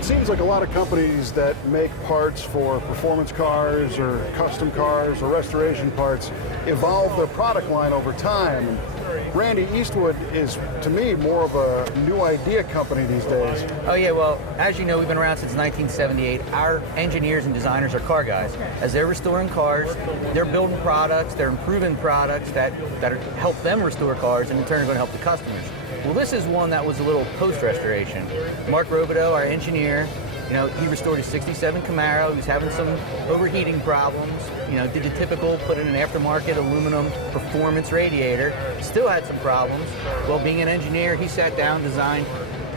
It seems like a lot of companies that make parts for performance cars or custom cars or restoration parts evolve their product line over time. And Randy, Eastwood is, to me, more of a new idea company these days. Oh yeah, well, as you know, we've been around since 1978. Our engineers and designers are car guys. As they're restoring cars, they're building products, they're improving products that help them restore cars, and in turn are going to help the customers. Well, this is one that was a little post-restoration. Mark Robideau, our engineer, he restored a 67 Camaro. He was having some overheating problems. Did the typical, put in an aftermarket aluminum performance radiator. Still had some problems. Well, being an engineer, he sat down, designed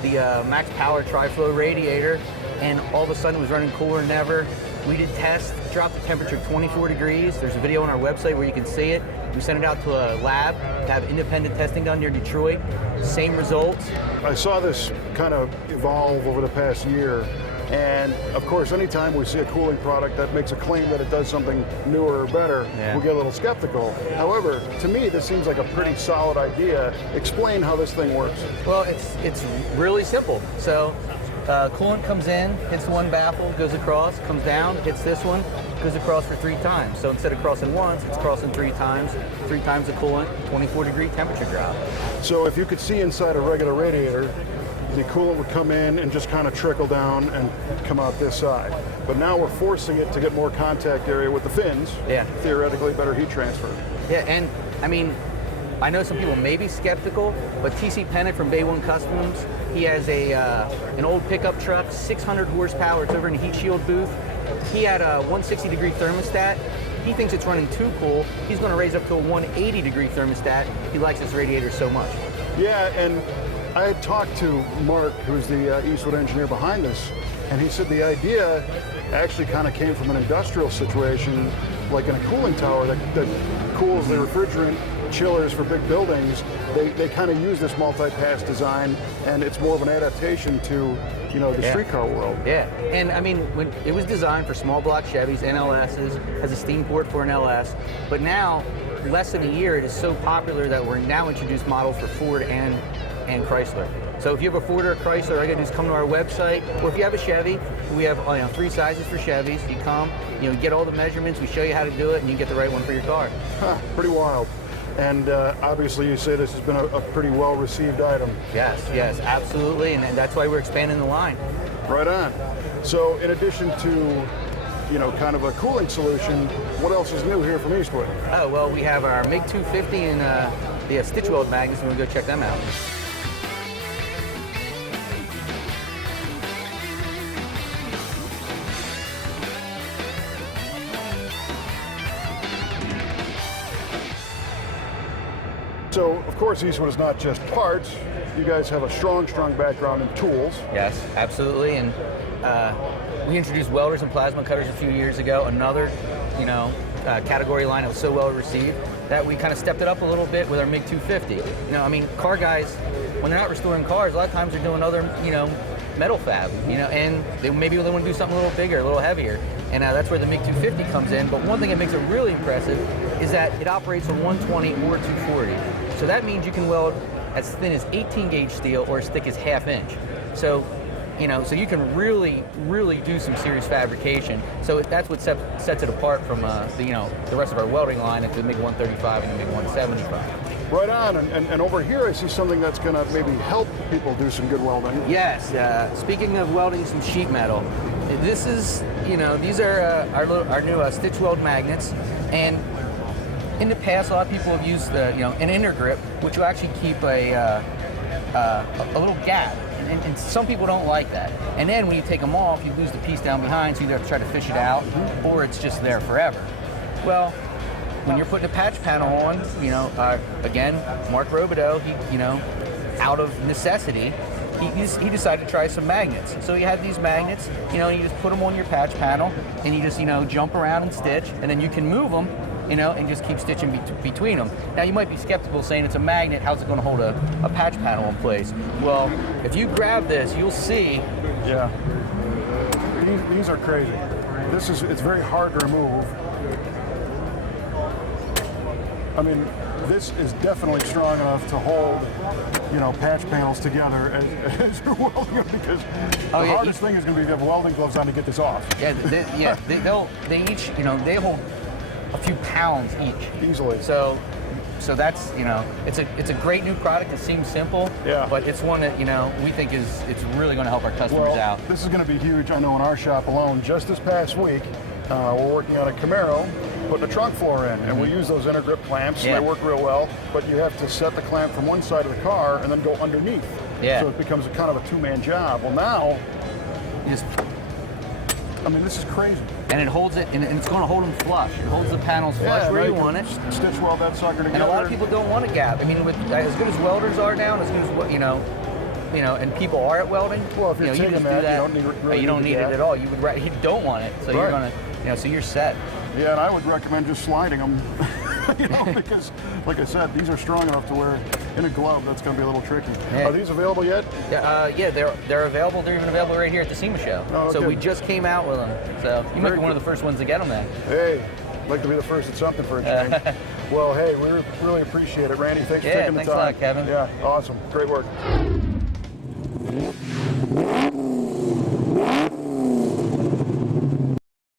the max power Tri-Flow Radiator, and all of a sudden it was running cooler than ever. We did tests, dropped the temperature 24 degrees. There's a video on our website where you can see it. We sent it out to a lab to have independent testing done near Detroit. Same results. I saw this kind of evolve over the past year. And of course, anytime we see a cooling product that makes a claim that it does something newer or better, we get a little skeptical. However, to me, this seems like a pretty solid idea. Explain how this thing works. Well, it's really simple. So coolant comes in, hits one baffle, goes across, comes down, hits this one, goes across for 3 times. So instead of crossing once, it's crossing 3 times. 3 times the coolant, 24-degree temperature drop. So if you could see inside a regular radiator, the coolant would come in and just kind of trickle down and come out this side. But now we're forcing it to get more contact area with the fins. Yeah. Theoretically better heat transfer. Yeah, and I mean, I know some people may be skeptical, but TC Pennant from Bay One Customs, he has an old pickup truck, 600 horsepower. It's over in the heat shield booth. He had a 160-degree thermostat. He thinks it's running too cool. He's going to raise up to a 180-degree thermostat. He likes this radiator so much. Yeah, and I had talked to Mark, who's the Eastwood engineer behind this, and he said the idea actually kind of came from an industrial situation, like in a cooling tower that cools the refrigerant, chillers for big buildings. They kind of use this multi-pass design, and it's more of an adaptation to the streetcar world. Yeah, and I mean, when it was designed for small block Chevys, NLSs, has a steam port for an LS, but now, less than a year, it is so popular that we're now introduced models for Ford and Chrysler. So if you have a Ford or a Chrysler, all you gotta do is come to our website, or if you have a Chevy, we have 3 sizes for Chevys. You come, you get all the measurements, we show you how to do it, and you get the right one for your car. Huh, pretty wild. And obviously you say this has been a pretty well-received item. Yes, absolutely, and that's why we're expanding the line. Right on. So in addition to kind of a cooling solution, what else is new here from Eastwood? Oh, well, we have our MiG 250 and the stitch weld magnets, and we'll go check them out. So, of course, Eastwood is not just parts. You guys have a strong background in tools. Yes, absolutely, and we introduced welders and plasma cutters a few years ago, another, category line that was so well received that we kind of stepped it up a little bit with our MiG 250. I mean, car guys, when they're not restoring cars, a lot of times they're doing other, metal fab, and maybe they want to do something a little bigger, a little heavier, and that's where the MiG 250 comes in. But one thing that makes it really impressive is that it operates on 120 or 240. So that means you can weld as thin as 18 gauge steel or as thick as 1/2 inch. So, so you can really do some serious fabrication. So that's what sets it apart from the rest of our welding line at the MiG 135 and the MiG 175. Right on, and over here I see something that's going to maybe help people do some good welding. Yes, speaking of welding some sheet metal, this is, these are our new stitch weld magnets, and in the past a lot of people have used an inner grip, which will actually keep a little gap, and some people don't like that. And then when you take them off, you lose the piece down behind, so you have to try to fish it out, or it's just there forever. Well, when you're putting a patch panel on, again, Mark Robideau, out of necessity, he decided to try some magnets. So he had these magnets, you just put them on your patch panel, and you just, jump around and stitch, and then you can move them, and just keep stitching between them. Now, you might be skeptical saying it's a magnet, how's it going to hold a patch panel in place? Well, if you grab this, you'll see. Yeah. These are crazy. It's very hard to remove. I mean, this is definitely strong enough to hold, you know, patch panels together as you're welding them, because the hardest thing is going to be to have welding gloves on to get this off. Yeah, they each, you know, they hold a few pounds each. Easily. So that's, you know, it's a great new product. It seems simple, but it's one that, you know, we think it's really going to help our customers out. This is going to be huge. I know in our shop alone, just this past week, we're working on a Camaro, putting a trunk floor in, and we use those inner grip clamps, and they work real well, but you have to set the clamp from one side of the car and then go underneath. Yeah. So it becomes a kind of a two-man job. Well, now, I mean, this is crazy. And it holds it, and it's going to hold them flush. It holds the panels flush where you want it. Stitch weld that sucker together. And a lot of people don't want a gap. I mean, with as good as welders are now, as good as you know, and people are at welding. Well, if you're taking that, you don't need it at all. You don't want it, so you're gonna, so you're set. Yeah, and I would recommend just sliding them, you know, because, like I said, these are strong enough to wear in a glove. That's going to be a little tricky. Yeah. Are these available yet? Yeah, they're available. They're even available right here at the SEMA show. Oh, okay. So we just came out with them. So you might be one of the first ones to get them then. Hey, I'd like to be the first at something for a change. Well, hey, we really appreciate it, Randy. Thanks for taking the time. Thanks a lot, Kevin. Yeah, awesome. Great work.